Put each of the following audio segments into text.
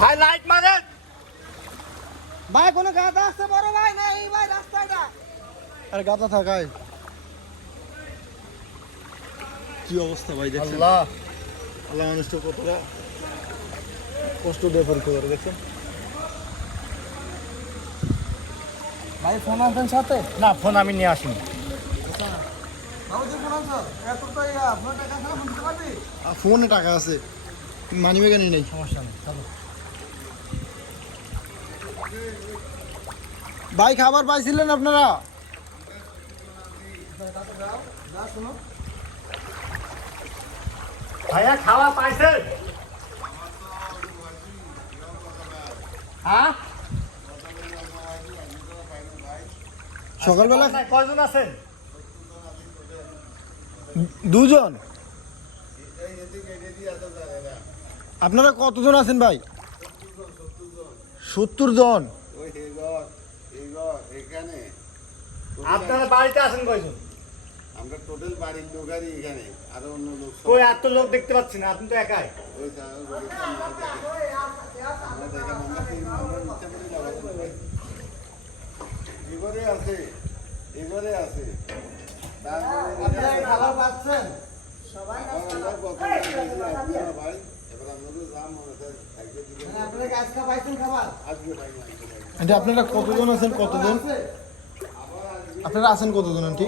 ভাই লাইট মারেন ভাই কোনো গাদা আছে বড় ভাই না এই ভাই রাস্তাটা আর গাদা থাকায় কি অবস্থা ভাই দেখছেন আল্লাহ আল্লাহ মানুষটা কতটা কষ্ট দিয়ে পরীক্ষা করে দেখছেন ভাই ফোন আনছেন সাথে না ফোন আমি নিয়ে আসিনি বাবু যে ফোন আনছো এত তো আপনার টাকা ছাড়া ফোন দিতে পারবি ফোনে টাকা আছে মানি ব্যাগে নেই সমস্যা নেই চলো ভাই খাবার পাইছিলেন আপনারা ভাইয়া খাওয়া পাইছেন হ্যাঁ সকালবেলা কয়জন আছেন দুজন আপনারা কতজন আছেন ভাই 70 জন আপনারা বাড়িতে আছেন কয়জন আমরা টোটাল বাড়ির লোকারই এখানে আরো অন্য লোক সব কই এত লোক দেখতে পাচ্ছি না আপনি তো একাই ওই আমরা দেখে আমরা নিচে পড়ে লাগাতে ভাই এবারে আছে আপনারা খাবার পাচ্ছেন সবাই আমরা কত ভাই এবার আমরা তো দাম হচ্ছে আজকে দিকে মানে আপনারা কি আজকে পাইছেন খাবার আজকে ভাই আন্টি আপনারা কতজন আছেন কতজন আপনারা আছেন কতজন আন্টি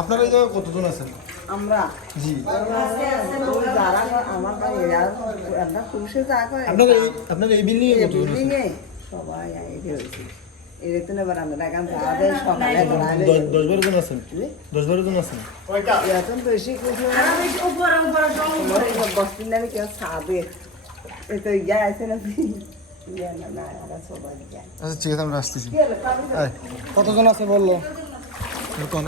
আপনারা এই জায়গায় কতজন আছেন আমরা জি যারা আমার আমরা পুরুষে যা করে আপনারা এই বিল্ডিং এ কতজন আছেন সবাই আইডি হয়েছে এর তো এবার আমরা এখান থেকে সকালে 10-12 জন আছেন 10-12 জন আছেন কয়টা এখন বেশি কিছু বস্তির নামে কেউ ছাদে এ তো ইয়া আছে না ইয়া না আমরা সবাই যায় আচ্ছা ঠিক আছে আমরা আসতেছি কি হলো কতজন আছে বললো